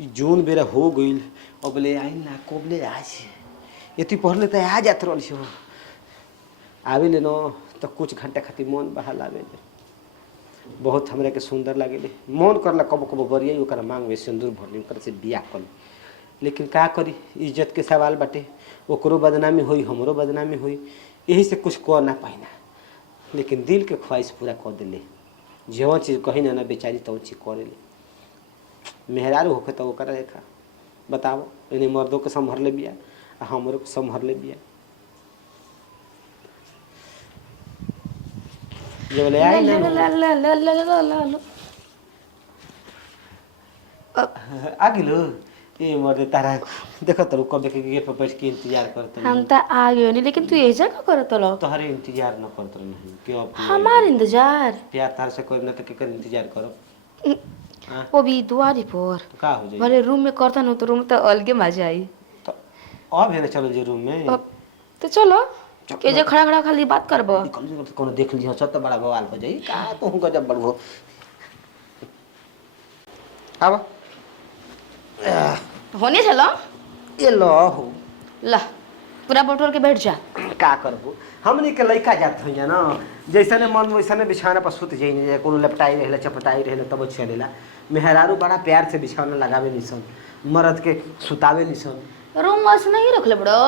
जून बेरा हो गईल अब ले आई ना कोबले आज यति पढ़ले त आ जात रहल छ आवे ले न तो कुछ घंटा खातिर मन बहाल आवे बहुत हमरा के सुंदर लागेले मन करला कब कब बरिया ओकरा मांग में सिंदूर भरली ओकरा से बियाह कर लेकिन का करी इज्जत के सवाल बाटे ओकरो बदनामी होई हमरो बदनामी होई यही से कुछ कर ना पाइना लेकिन दिल के ख्वाहिश पूरा कर दिले जो चीज कही ना बेचारी तो चीज करे ले मेहरारू होके तो ओकरा देखा बताओ इन्हें मर्दों के संभर ले बिया हमरो के संभर ले बिया जब ले आई ना आ गेलो ए मर्दे तारा देखो तो कब के गेट पर बैठ के इंतजार करत हम त आ गयो नहीं लेकिन तू ऐसा का करत लो तोहरे इंतजार न करत नहीं क्यों हमार इंतजार प्यार तार से कोई न तो केकर इंतजार करो वो भी दुआरी पर का हो जाई भले रूम में करता न तो रूम तो अलगे मजा आई तो अब है ना चलो जी रूम में तो चलो के जे खड़ा खड़ा खाली बात करबो कम से कम कोनो देख लियो सब तो बड़ा बवाल हो जाई का तो हुन गजब बड़ो अब होने चलो ये लो हो ला पूरा बटोर के बैठ जा का करबो हमनी के लइका जात हो ना जैसने मन वैसने बिछाना पर सुत जाई नहीं कोनो लपटाई रहले चपटाई रहले तब चलेला मेहरारू बड़ा प्यार से बिछाना लगावे निसन मर्द के सुतावे निसन रूम बस नहीं रख ले बड़ो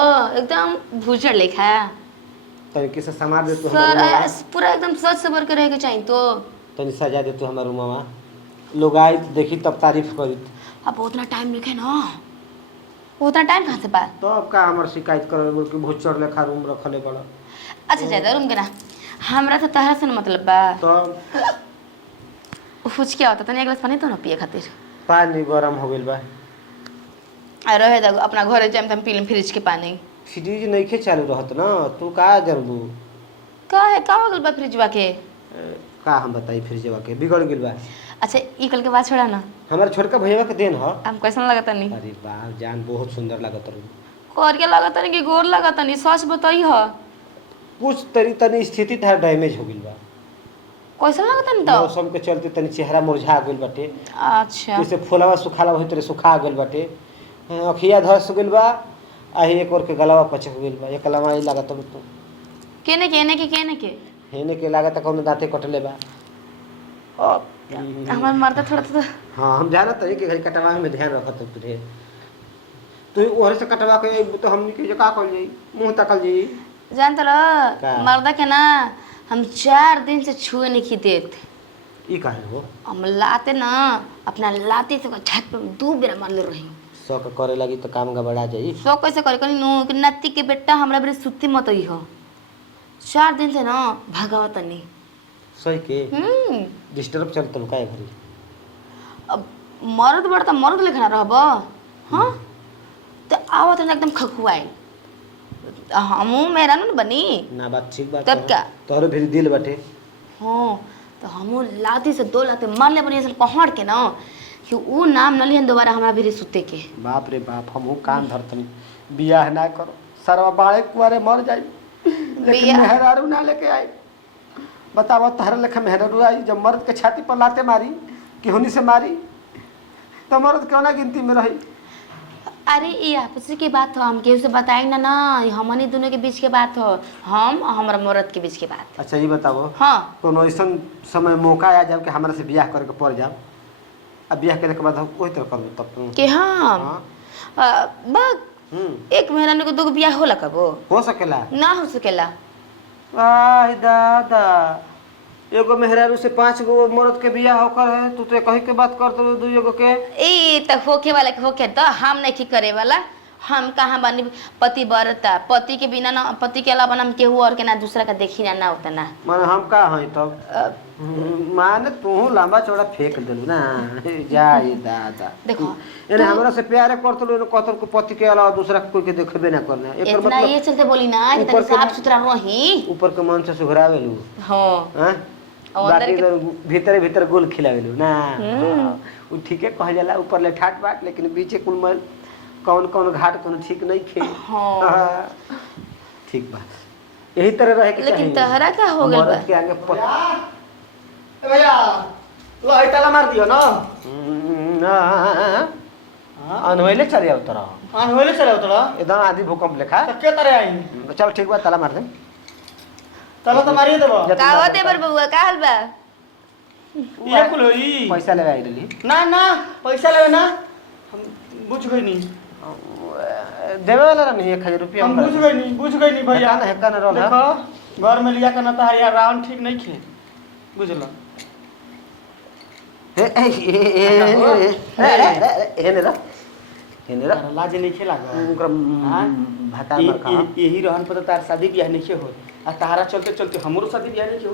एकदम भूचड़ लेखा तरीके से समार दे तू सर पूरा एकदम सच सबर के रह के चाहिए तो तनी सजा दे तू हमार रूमवा लोग आई देखी तब तारीफ करी अब उतना टाइम लिखे ना उतना टाइम कहाँ से बा तो अब का हमार शिकायत करे बोल के भूचड़ लेखा रूम रखले बड़ा अच्छा ज्यादा रूम के ना हमरा तो तहरा से मतलब बा तो पूछ क्या होता तनी एक गिलास पानी तो ना पिए खातिर पानी गरम हो गइल बा आ रहे दो अपना घरे जाम त हम पी लेम फ्रिज के पानी फ्रिज नहीं खे चालू रहत ना तू का जानबू का है का हो गल बा फ्रिजवा के का हम बताई फ्रिजवा के बिगड़ गेल बा अच्छा ई कल के बात छोड़ा ना हमार छोटका भैया के देन ह हम कैसन लगत नहीं अरे वाह जान बहुत सुंदर लागत रही कर के लगत नहीं कि गोर लगत नहीं सच बताई ह कुछ तरी तनी स्थिति था डैमेज हो गेल बा कैसन लगत नहीं तो मौसम के चलते तनी चेहरा मुरझा गेल बाटे अच्छा जैसे फूलवा सुखाला होई तरे सुखा गेल बाटे अखिया धस गेल बा आ एक और के गलवा पचक गेल बा एक लवा ई लागत तो केने के हेने के लागत कोनो दांते कटले बा हमार मर्द थोड़ा तो हाँ हम जानत है कि घरी कटवा में ध्यान रखत तुझे तो ओहरे से कटवा के तो हमनी के का कल जाई मुंह तकल जाई जान तो मर्द के ना हम 4 दिन से छुए नहीं की देत ई काहे हो हम लाते ना अपना लाते से झट पे 2 बेरा मार ले रही शौक करे लगी तो काम गबड़ा जाई सो कैसे करे कनी नो कि नत्ती के बेटा हमरा बरे सुत्ती मत ही हो 4 दिन से ना भागावत नहीं सही के डिस्टर्ब चलत का घरी अब मर्द बड़ता मर्द लेखना रहब हाँ तो आवत है एकदम खखुआई हमू मेरा न बनी ना बात ठीक बात तब क्या तोहरे भी दिल बाटे हाँ तो हमू लाती से 2 लाते मार ले बनी असल पहाड़ के ना कि वो नाम न लिहन दोबारा हमरा भी सुते के बाप रे बाप हमहू कान धरतनी बियाह ना करो सरवा बाड़े कुआरे मर जाई लेकिन मेहरारू ना लेके आई बताओ तहरा लेखा मेहरारू आई जब मर्द के छाती पर लाते मारी केहनी से मारी तो मर्द क्यों ना गिनती में रही अरे ये आपस की बात हो हम केहू से बताएं ना ना हमनी दोनों के बीच के बात हो हम हमारा मर्द के बीच के बात अच्छा ये बताओ हाँ कोनो ऐसा समय मौका आ जाओ कि हमारा से बियाह करके पड़ जाओ अब बियाह करे के बाद हम वही तरह कर तब तुम के हम बस एक महीना को 2 बियाह होला कबो हो सकेला ना हो सकेला आय दादा एगो मेहरारू से 5 गो मर्द के बियाह होकर है तू तो कहीं के बात करत हो 2 गो के ए त होके वाला के होके तो हम नहीं की करे वाला हम कहाँ बनी पति बरता पति के बिना ना पति के अलावा हम केहू और के ना दूसरा का देखी ना उतना माने हम का हई तब माने तू लंबा चौड़ा फेंक देलू ना जाई दादा देखो एने हमरा से प्यार करत लो कहत को पति के अलावा दूसरा कोई के देखबे ना करना एकर इतना ये चलते बोली ना कि साफ सुथरा रही ऊपर के मन से सुघरावेलू हां हां बाकी तो भीतर भीतर गोल खिलावेलू ना उ ठीके कह जाला ऊपर ले ठाट बाट लेकिन पीछे कुल मन कौन कौन घाट कोनो ठीक नहीं खे हां ठीक बा यही तरह रहे के लेकिन तहरा का हो गेल बा के आगे भैया लो ताला मार दियो ना हां अनहोइले चले आओ तोरा आन होले चले तोरा एकदम आधी भूकंप लेखा त के तरह आई चल ठीक बा ताला मार दे तला त मारिए देबो का हो देवर बबुआ का हाल बा ये कुल होई पैसा लगा रही ना ना पैसा लेवे ना हम बुझ गई नहीं देवे वाला नहीं 1000 रुपया हम बुझ गई नहीं भैया हेका न रहल देखो घर में लिया के ना तो यार राउंड ठीक नहीं खे बुझला लाज नहीं खेला भाता मर खा यही रहन पर तार शादी ब्याह नहीं हो आ तारा चलते चलते हमरो शादी ब्याह नहीं हो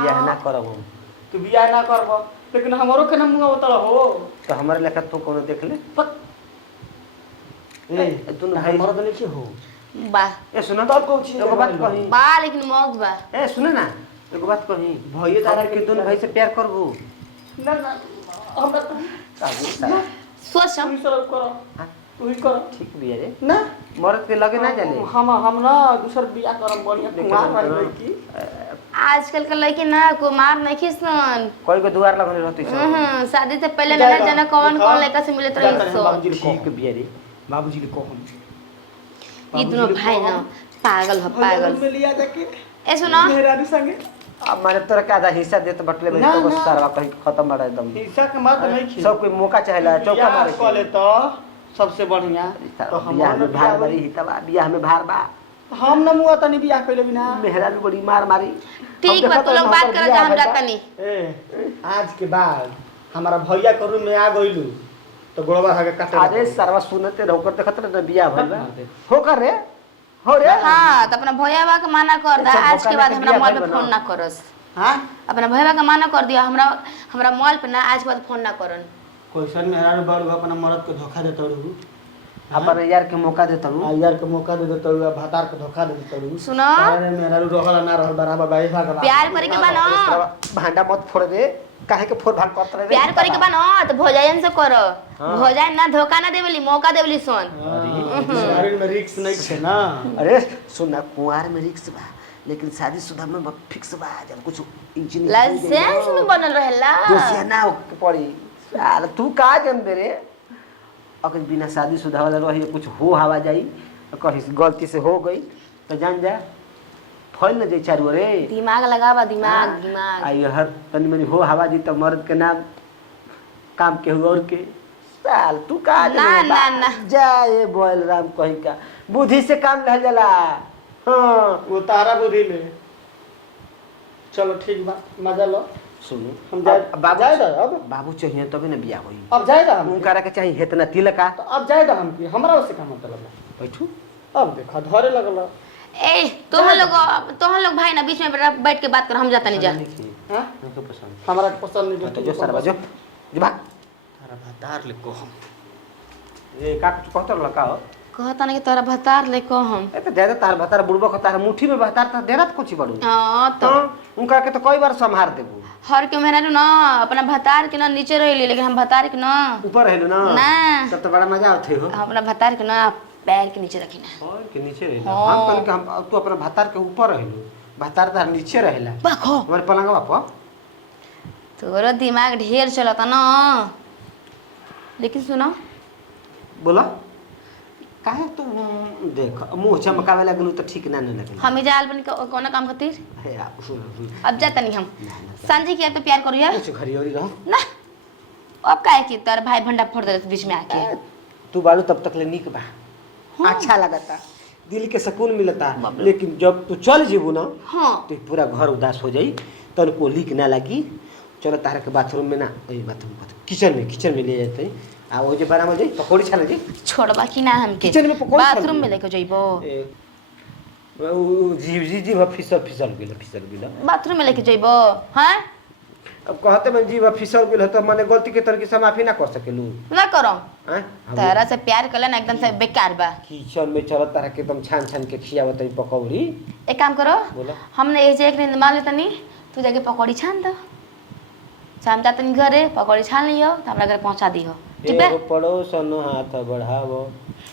बियाह ना करब हम तू ब्याह ना करबो लेकिन हमरो के ना मुंह उतल हो तो हमारे लेखा तू कोनो देख ले ए तू भाई हमरो तो नहीं हो बा ए सुन तब कहू छी एगो बात कही बा लेकिन मौक बा ए सुन ना एगो बात कही भइए तारा तारा के दोनों भाई से प्यार करबू ना ना हमरा तो सोच तू ही सब करो तू ही कर ठीक बिया रे ना मरद के लगे ना जाने हम ना दूसर बियाह करम बढ़िया कुमार वाली लड़की आजकल के लड़के ना कुमार नहीं खिसन कोई को दुआर लगने रहती सब शादी से पहले ना जाना कौन कौन लड़का से मिलत रही सो ठीक बिया रे बाबूजी ने कहो हम ये दोनों भाई ना पागल हो पागल में लिया जाके ए सुनो मेहरारू संगे अब मैंने तोरा के आधा हिस्सा देत बटले में ना, तो ना। सारा कहीं खत्म बड़ा एकदम हिस्सा के बात नहीं खी सब कोई मौका चाहेला चौका मारे कह ले तो सबसे बढ़िया तो बियाह में भार मारी हितवा बियाह में भार बा हम न मुआ तनी बियाह कइले बिना मेहरा भी बड़ी मार मारी ठीक बा तू लोग बात कर जा हम जाता नहीं ए आज के बाद हमारा भैया के रूम में आ गइलू तो गोड़वा भागे काटे अरे सरवा सुनते रहकर देखत रहे बियाह भइल बा हो कर रे हो रे हां तो अपना भैयावा के माना कर दा अच्छा, आज के बाद भौकाने के हमरा बियाह मोबाइल पे भइल बा फोन ना। ना करस हां अपना भैयावा के माना कर दिया हमरा मोबाइल पे ना आज के बाद फोन ना करन क्वेश्चन में हरार बार अपना मर्द के धोखा देता रहू अपन यार के मौका देता आ यार के मौका दे देता रहू भातार के धोखा दे देता रहू सुनो अरे मेहरारू रहल ना रहल बराबर बाई भाग प्यार करे के बा ना भांडा मत फोड़ दे काहे के फोड़ भाग करत रहे प्यार करे के बा ना तो भौजाइन से करो भौजाइन ना धोखा ना देवली मौका देवली सोन शरीर में रिस्क नहीं छे ना अरे सुना कुंवार में रिक्स बा लेकिन शादीशुदा में फिक्स बा जब कुछ इंजीनियर लाइसेंस में बनल रहेला दोसिया ना पड़ी साला तू का जन दे रे अगर बिना शादीशुदा वाला रही कुछ हो हवा जाई कहीं गलती से हो गई तो जान जा फैल न जाई चारू रे दिमाग लगावा दिमाग दिमाग आई हर तनी मनी हो हवा जी तो मर्द के नाम काम के और के साल तू का ना ना ना जाए बोल राम कहीं का बुद्धि से काम रह जाला हाँ वो तारा बुद्धि ले चलो ठीक बा मजा लो सुनो हम जाए बाबू जाए अब बाबू चाहिए तभी ना बियाह होई अब जाए हम उनकारा के चाहिए इतना तिलक आ तो अब जाए हम की हमरा से का मतलब है बैठू अब देखा धरे लगल ए तोहन लोग भाई ना बीच में बैठ के बात कर हम जाता नहीं जा हां हमको पसंद हमरा के पसंद नहीं तो जो सर बजो जी भाग तारा भातार ले को हम ए का कुछ कहत लका हो कहता नहीं कि तोरा भतार ले को हम ए तो दे तार भतार बुड़बो का तार मुट्ठी में भतार त देरत कुछ बड़ू हां तो उनका के तो कई बार संभार देबू हर के मेहरा ना अपना भतार के ना नीचे रही लेकिन हम भतार के ना ऊपर रहलू ना ना तब तो बड़ा मजा आते हो अपना भतार के ना पैर के नीचे रखी ना और के नीचे रहला हाँ। हम कहन के हम तू अपना भतार के ऊपर रहलू भतार तार नीचे रहला बखो हमारे पलंगवा पर तोरो दिमाग ढेर चलता ना लेकिन सुनो बोला काहे तू देख मुंह चमकावे लगलू तो ठीक ना लगल हम ही जाल बन के कौन काम खातिर हे आप सुन अब जाता नहीं हम संजी के तो प्यार करिए कुछ घरी और रहो ना अब काहे की तर भाई भंडा फोड़ दे बीच में आके तू बालू तब तक ले निक बा अच्छा लगता दिल के सुकून मिलता लेकिन जब तू चल जेबू ना हाँ तो पूरा घर उदास हो जाई तन को लीक ना लगी चलो तारा के बाथरूम में ना बाथरूम किचन में ले जाते आ वो जे बड़ा में जाई पकौड़ी छाना जी छोड़बा कि ना हमके किचन में पकौड़ी छान बाथरूम में ली। लेके जइबो जी फिसल गेल बाथरूम में लेके जइबो हैं अब कहते मैं जीव फिसल गेल तो मैंने गलती के तरीके से माफी ना कर सकेलू ना करो हैं तारा से प्यार कले ना एकदम से बेकार बा किचन में चलत तारा के एकदम छान के खियावत है पकौड़ी एक काम करो बोला हमने एक नींद मान लेता नहीं तू जाके पकौड़ी छान दो शाम जाते नहीं घरे पकौड़ी छान लियो तो हमरा घर पहुंचा दियो ठीक है एगो पड़ोसन हाथ बढ़ावो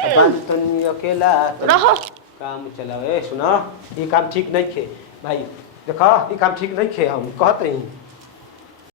अपन तनी अकेला तनी रहो काम चलाओ ए सुनो ये काम ठीक नहीं खे भाई देखो ये काम ठीक नहीं खे हम कहते हैं